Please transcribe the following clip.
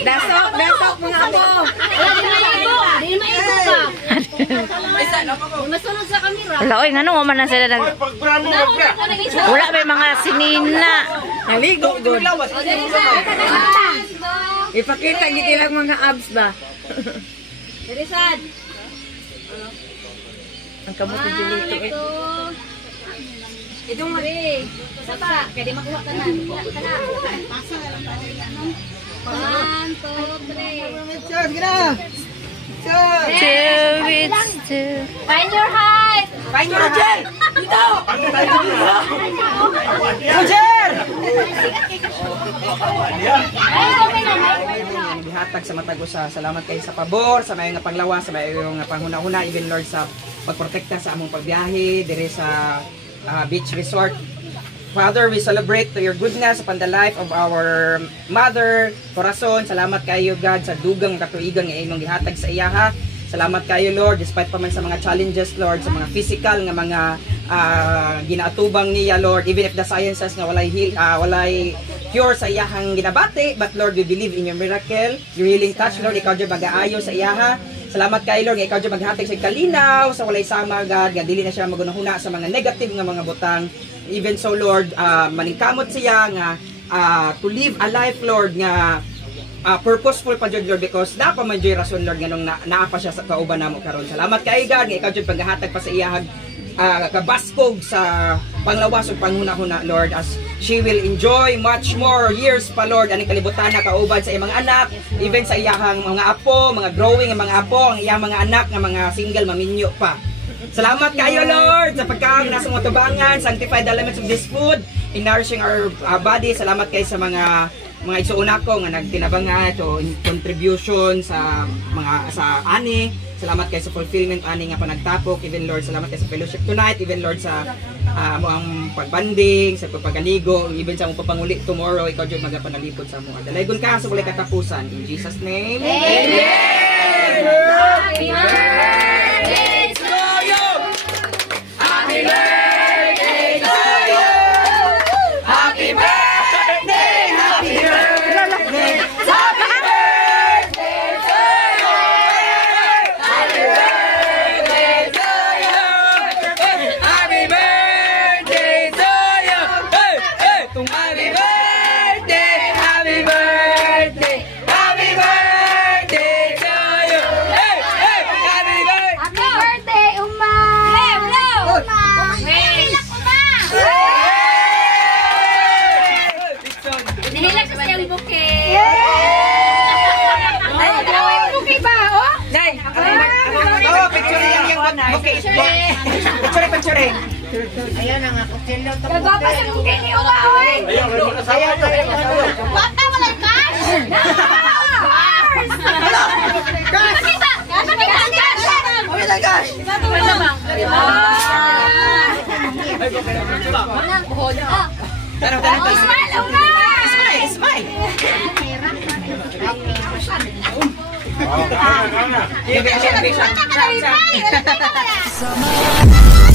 Dasok mga abo. Di maiko ka. Masunod sa kamera. Wala, oy, ngano mo man na sila nag... Wala ba mga sinina. Naligo doon. Ipakita giti lang mga abs ba? Dirisan. Ang kamot yung dito eh. Itong mari. Sapa, kaya di makuha ka na. Pasa na lang tayo yan. 1, 2, 3. Cheers, gina! Cheers! Cheers! Find your height! Roger! Dito! Roger! Ay, Gihatag sa matag usa. Salamat kayo sa pabor, sa mayo nga panglawas, sa mayo nga panghuna-huna, even Lord sa pagprotekta sa among pagbiyahe dire sa beach resort. Father, we celebrate to your goodness upon the life of our mother, Corazon. Salamat kayo, God, sa dugang katuigan nga imong gihatag sa iyaha. Salamat kayo, Lord, despite pa man sa mga challenges, Lord, sa mga physical nga mga ginaatubang niya, Lord, even if the sciences nga walay cure sa iyahang ginabati, but Lord, we believe in your miracle, your healing touch, Lord, ikaw dyan mag-aayo sa iyaha. Salamat kayo, Lord, nga ikaw dyan maghatag sa kalinaw, sa walay sama, God, nga dili na siya magunahuna sa mga negative nga mga butang. Even so, Lord, maningkamot siya nga to live a life, Lord, nga purposeful pa dyan, Lord, because dapat man dyan rason, Lord, nga nung naapa siya sa kauban namo karon. Salamat kayo, God, nga ikaw dyan paghahatag pa sa iyahag kabaskog sa panglawas o panghuna-huna, Lord, as she will enjoy much more years pa, Lord, aning kalibutan na kauban sa iyang mga anak, even sa iyahang mga apo, mga growing mga apo, ang iyang mga anak nga mga single maminyo pa. Salamat kayo, Lord, sa pagkaang nasa mga tubangan, sanctify the elements of this food, in nourishing our body. Salamat kayo sa mga isuuna ko nga nagtinabangan to contribution sa ani. Salamat kayo sa fulfillment ani nga panagtapok. Even Lord, salamat kayo sa fellowship tonight. Even Lord sa ang pagbanding, sa pagpagaligo, even sa mong papanguli tomorrow, ikaw dyan magapanalipod sa mga dalaygon ka sa walay katapusan. In Jesus' name, Amen! Happy birthday to you! Happy birthday to you! Happy birthday! Happy birthday! Happy birthday to you! Happy birthday to you! Happy birthday to you! Hey! Hey! Happy birthday! Happy birthday! Happy birthday to you! Hey! Hey! Happy birthday! Happy birthday, Uma! Hello! Uma! Nahilak sa siyang bouquet! Ay, dalawa yung bouquet ba? Oh! Nay! Oo, picture yan yung okay. Picture. Gagapa sa bouquet ni Uma, oy! Bata, walang cash! Nakita! Walang cash! Tanong. Smile, Uma! Smile! Big shot!